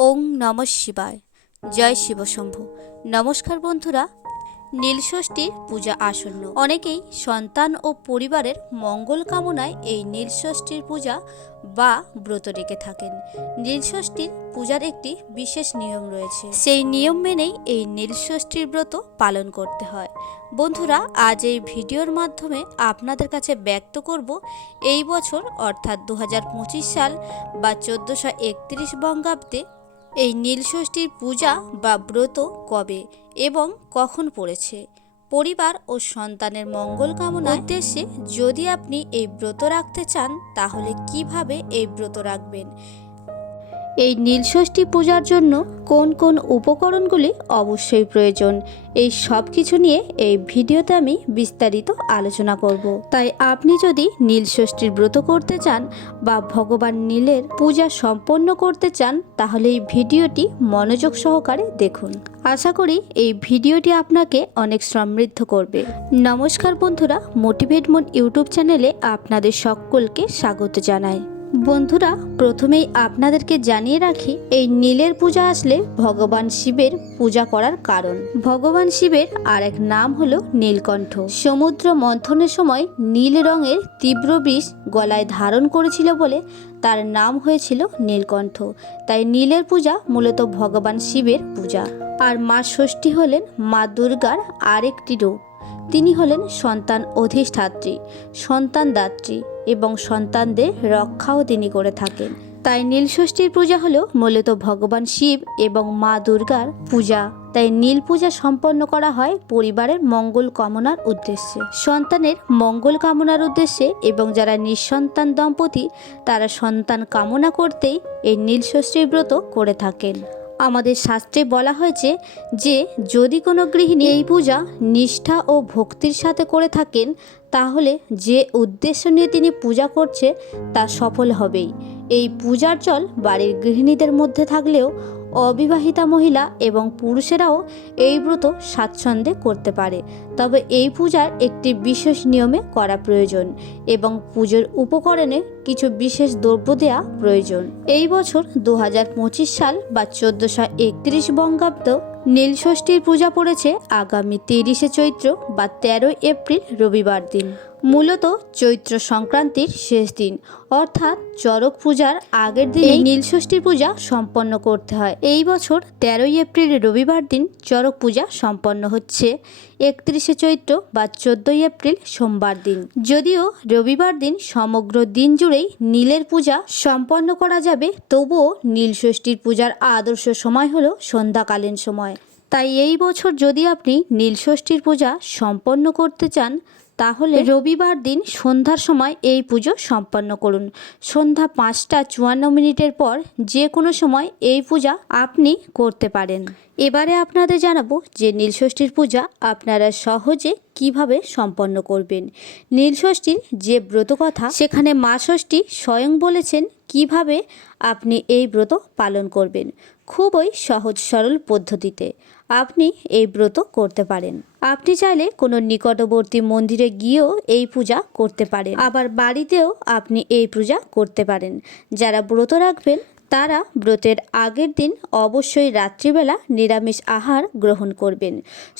ওং নম শিবায়। জয় শিবশম্ভু। নমস্কার বন্ধুরা, নীলষষ্ঠীর পূজা আসন্ন। অনেকেই সন্তান ও পরিবারের মঙ্গল কামনায় এই নীলষষ্ঠীর পূজা বা ব্রত রেখে থাকেন। নীলষষ্ঠীর পূজার একটি বিশেষ নিয়ম রয়েছে। সেই নিয়ম মেনেই এই নীলষষ্ঠীর ব্রত পালন করতে হয়। বন্ধুরা, আজ এই ভিডিওর মাধ্যমে আপনাদের কাছে ব্যক্ত করব এই বছর, অর্থাৎ দু হাজার পঁচিশ সাল বা চোদ্দোশো একত্রিশ বঙ্গাব্দে এই নীলষষ্ঠীর পূজা বা ব্রত কবে এবং কখন পড়েছে? পরিবার ও সন্তানের মঙ্গল কামনার উদ্দেশ্যে যদি আপনি এই ব্রত রাখতে চান, তাহলে কীভাবে এই ব্রত রাখবেন? এই নীলষষ্ঠী পূজার জন্য কোন কোন উপকরণগুলি অবশ্যই প্রয়োজন? এই সব কিছু নিয়ে এই ভিডিওতে আমি বিস্তারিত আলোচনা করব। তাই আপনি যদি নীলষষ্ঠীর ব্রত করতে চান বা ভগবান নীলের পূজা সম্পন্ন করতে চান, তাহলে এই ভিডিওটি মনোযোগ সহকারে দেখুন। আশা করি এই ভিডিওটি আপনাকে অনেক সমৃদ্ধ করবে। নমস্কার বন্ধুরা, মোটিভেট মন ইউটিউব চ্যানেলে আপনাদের সকলকে স্বাগত জানাই। বন্ধুরা, প্রথমেই আপনাদেরকে জানিয়ে রাখি, এই নীলের পূজা আসলে ভগবান শিবের পূজা করার কারণ। ভগবান শিবের আর এক নাম হলো নীলকণ্ঠ। সমুদ্র মন্থনের সময় নীল রঙের তীব্র বিষ গলায় ধারণ করেছিল বলে তার নাম হয়েছিল নীলকণ্ঠ। তাই নীলের পূজা মূলত ভগবান শিবের পূজা। আর মা ষষ্ঠী হলেন মা দুর্গার আরেকটি রূপ। তিনি হলেন সন্তান অধিষ্ঠাত্রী সন্তানদাত্রী এবং সন্তানদের রক্ষাও তিনি করে থাকেন। তাই নীলষষ্ঠীর পূজা হলো মূলত ভগবান শিব এবং মা দুর্গার পূজা। তাই নীল পূজা সম্পন্ন করা হয় পরিবারের মঙ্গল কামনার উদ্দেশ্যে। সন্তানের মঙ্গল কামনার উদ্দেশ্যে এবং যারা নিঃসন্তান দম্পতি, তারা সন্তান কামনা করতেই এই নীলষষ্ঠীর ব্রত করে থাকেন। আমাদের শাস্ত্রে বলা হয়েছে যে, যদি কোনো গৃহিণী এই পূজা নিষ্ঠা ও ভক্তির সাথে করে থাকেন, তাহলে যে উদ্দেশ্য নিয়ে তিনি পূজা করছে, তা সফল হবেই। এই পূজার জল বাড়ির গৃহিণীদের মধ্যে থাকলেও অবিবাহিতা মহিলা এবং পুরুষেরাও এই ব্রত স্বাচ্ছন্দ্যে করতে পারে। তবে এই পূজার একটি বিশেষ নিয়মে করা প্রয়োজন এবং পুজোর উপকরণে কিছু বিশেষ দ্রব্য দেওয়া প্রয়োজন। এই বছর দু হাজার পঁচিশ সাল বা চোদ্দোশো একত্রিশ বঙ্গাব্দ নীলষষ্ঠীর পূজা পড়েছে আগামী তিরিশে চৈত্র বা তেরোই এপ্রিল রবিবার দিন। মূলত চৈত্র সংক্রান্তির শেষ দিন অর্থাৎ চড়ক পূজার আগের দিন নীলষষ্ঠীর পূজা সম্পন্ন করতে হয়। এই বছর তেরোই এপ্রিল রবিবার দিন চড়ক পূজা সম্পন্ন হচ্ছে। একত্রিশে চৈত্র বা চোদ্দই এপ্রিল সোমবার দিন। যদিও রবিবার দিন সমগ্র দিন জুড়েই নীলের পূজা সম্পন্ন করা যাবে তবুও নীলষষ্ঠীর পূজার আদর্শ সময় হলো সন্ধ্যাকালীন সময়। তাই এই বছর যদি আপনি নীলষষ্ঠীর পূজা সম্পন্ন করতে চান তাহলে রবিবার দিন সন্ধ্যার সময় এই পুজো সম্পন্ন করুন। সন্ধ্যা পাঁচটা চুয়ান্ন মিনিটের পর যে কোনো সময় এই পূজা আপনি করতে পারেন। এবারে আপনাদের জানাব যে নীলষষ্ঠীর পূজা আপনারা সহজে কীভাবে সম্পন্ন করবেন? নীলষষ্ঠীর যে ব্রত কথা, সেখানে মা ষষ্ঠী স্বয়ং বলেছেন কীভাবে আপনি এই ব্রত পালন করবেন। খুবই সহজ সরল পদ্ধতিতে আপনি এই ব্রত করতে পারেন। আপনি চাইলে কোনো নিকটবর্তী মন্দিরে গিয়েও এই পূজা করতে পারেন। আবার বাড়িতেও আপনি এই পূজা করতে পারেন। যারা ব্রত রাখবেন তারা ব্রতের আগের দিন অবশ্যই রাত্রিবেলা নিরামিষ আহার গ্রহণ করবেন।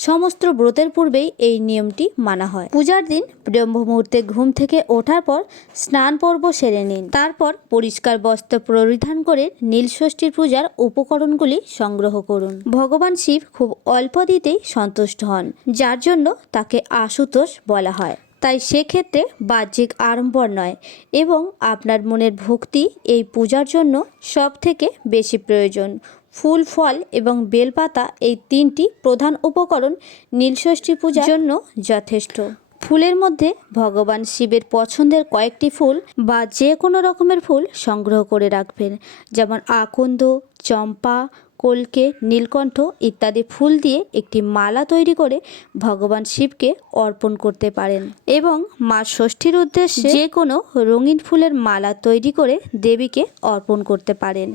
সমস্ত ব্রতের পূর্বেই এই নিয়মটি মানা হয়। পূজার দিন ব্রহ্ম মুহূর্তে ঘুম থেকে ওঠার পর স্নান পর্ব সেরে নিন। তারপর পরিষ্কার বস্ত্র পরিধান করে নীলষষ্ঠীর পূজার উপকরণগুলি সংগ্রহ করুন। ভগবান শিব খুব অল্প দিতেই সন্তুষ্ট হন, যার জন্য তাকে আশুতোষ বলা হয়। তাই সেক্ষেত্রে বাহ্যিক আড়ম্বর নয় এবং আপনার মনের ভক্তি এই পূজার জন্য সব থেকে বেশি প্রয়োজন। ফুল, ফল এবং বেলপাতা এই তিনটি প্রধান উপকরণ নীলষষ্ঠী পূজার জন্য যথেষ্ট। ফুলের মধ্যে ভগবান শিবের পছন্দের কয়েকটি ফুল বা যে কোনো রকমের ফুল সংগ্রহ করে রাখবেন, যেমন আকন্দ, চম্পা কলকে, নীলকণ্ঠ ইত্যাদি ফুল দিয়ে একটি মালা তৈরি করে ভগবান শিবকে অর্পণ করতে পারেন। এবং মা ষষ্ঠীর উদ্দেশ্যে যে কোনো রঙিন ফুলের মালা তৈরি করে দেবীকে অর্পণ করতে পারেন।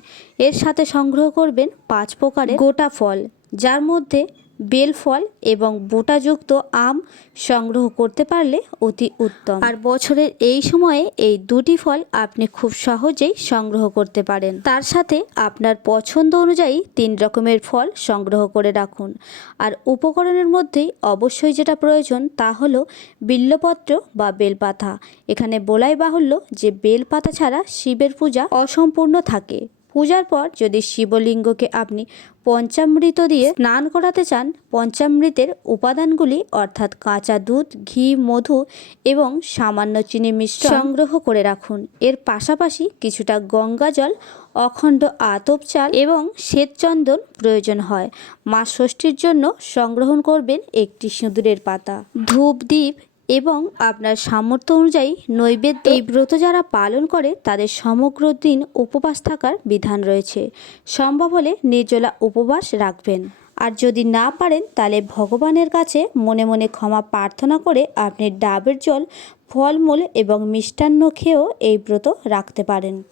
এর সাথে সংগ্রহ করবেন পাঁচ প্রকারের গোটা ফল, যার মধ্যে বেলফল এবং বোটাযুক্ত আম সংগ্রহ করতে পারলে অতি উত্তম। আর বছরের এই সময়ে এই দুটি ফল আপনি খুব সহজেই সংগ্রহ করতে পারেন। তার সাথে আপনার পছন্দ অনুযায়ী তিন রকমের ফল সংগ্রহ করে রাখুন। আর উপকরণের মধ্যেই অবশ্যই যেটা প্রয়োজন তা হলো বিল্লপত্র বা বেলপাতা। এখানে বলাই বাহুল্য যে বেলপাতা ছাড়া শিবের পূজা অসম্পূর্ণ থাকে। পূজার পর যদি শিবলিঙ্গকে আপনি পঞ্চামৃত দিয়ে স্নান করাতে চান, পঞ্চামৃতের উপাদানগুলি অর্থাৎ কাঁচা দুধ, ঘি, মধু এবং সামান্য চিনি মিশ্রণ সংগ্রহ করে রাখুন। এর পাশাপাশি কিছুটা গঙ্গা জল, অখণ্ড আতপ চাল এবং শ্বেতচন্দন প্রয়োজন হয়। মা ষষ্ঠীর জন্য সংগ্রহণ করবেন একটি সিঁদুরের পাতা। ধূপ দ্বীপ এবং আপনার সামর্থ্য অনুযায়ী নৈবেদ্য এই ব্রত যারা পালন করে, তাদের সমগ্র দিন উপবাস থাকার বিধান রয়েছে। সম্ভব হলে নির্জলা উপবাস রাখবেন। আর যদি না পারেন, তাহলে ভগবানের কাছে মনে মনে ক্ষমা প্রার্থনা করে আপনি ডাবের জল, ফলমূল এবং মিষ্টান্ন খেয়েও এই ব্রত রাখতে পারেন।